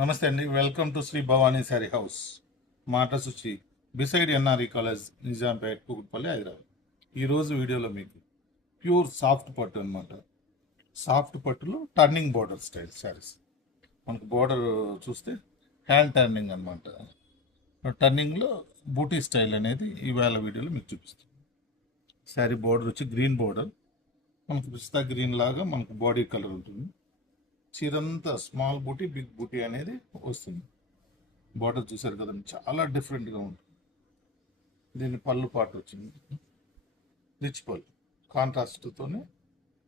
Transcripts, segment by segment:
నమస్తే అండి. Welcome to Sri Bhavani Saree house, మాట శుచి, beside NRE college, Nizampet, Kukatpally, Hyderabad. ఈరోజు వీడియోలో మీకు ప్యూర్ సాఫ్ట్ పట్టు అనమాట. సాఫ్ట్ పట్టులో టర్నింగ్ బోర్డర్ స్టైల్ శారీస్. మనకు బోర్డర్ చూస్తే హ్యాండ్ టర్నింగ్ అనమాట. టర్నింగ్లో బూటీ స్టైల్ అనేది ఈవేళ వీడియోలో మీకు చూపిస్తాం. శారీ బోర్డర్ వచ్చి గ్రీన్ బోర్డర్, మనకు పిస్తా గ్రీన్ లాగా మనకు బాడీ కలర్ ఉంటుంది. చీరంతా స్మాల్ బూటీ, బిగ్ బూటీ అనేది వస్తుంది. బార్డర్ చూసారు కదండి, చాలా డిఫరెంట్గా ఉంటుంది. దీని పళ్ళు పాటు వచ్చింది రిచ్ పళ్ళు, కాంట్రాస్ట్తోనే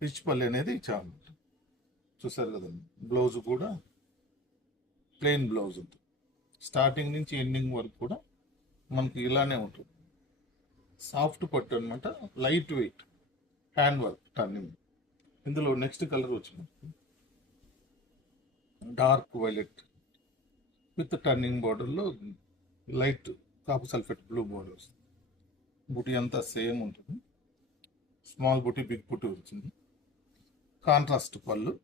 రిచ్ పళ్ళు అనేది ఇచ్చాము. చూసారు కదండి, బ్లౌజ్ కూడా ప్లెయిన్ బ్లౌజ్ ఉంటుంది. స్టార్టింగ్ నుంచి ఎండింగ్ వరకు కూడా మనకి ఇలానే ఉంటుంది. సాఫ్ట్ పట్టు అనమాట, light weight, hand work turning. ఇందులో నెక్స్ట్ కలర్ వచ్చింది డార్క్ వైలెట్ విత్ టర్నింగ్ బార్డర్లో లైట్ కాపు సల్ఫేట్ బ్లూ బార్డర్ వస్తుంది. బుటీ అంతా సేమ్ ఉంటుంది. స్మాల్ బుటీ, బిగ్ బుటీ వచ్చింది. కాంట్రాస్ట్ పళ్ళు,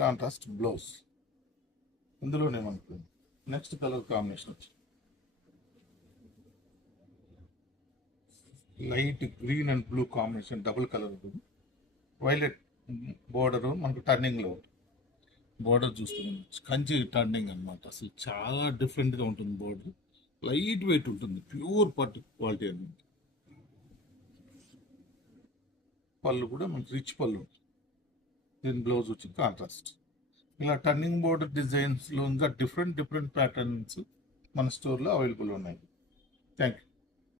కాంట్రాస్ట్ బ్లౌజ్. ఇందులోనే మనకు నెక్స్ట్ కలర్ కాంబినేషన్ వచ్చింది light green and blue combination, double colour ఉంటుంది. వైలెట్ బోర్డరు మనకు టర్నింగ్లో ఉంటుంది. బోర్డర్ చూస్తున్నాం, కంచి టర్నింగ్ అనమాట. అసలు చాలా డిఫరెంట్గా ఉంటుంది. బోర్డర్ లైట్ వెయిట్ ఉంటుంది, ప్యూర్ పట్టు క్వాలిటీ అనమాట. పళ్ళు కూడా మనకి రిచ్ పళ్ళు ఉంటుంది. దీని బ్లౌజ్ వచ్చి కాంట్రాస్ట్. ఇలా టర్నింగ్ బోర్డర్ డిజైన్స్లో ఇంకా డిఫరెంట్ ప్యాటర్న్స్ మన స్టోర్లో అవైలబుల్ ఉన్నాయి. Thank you.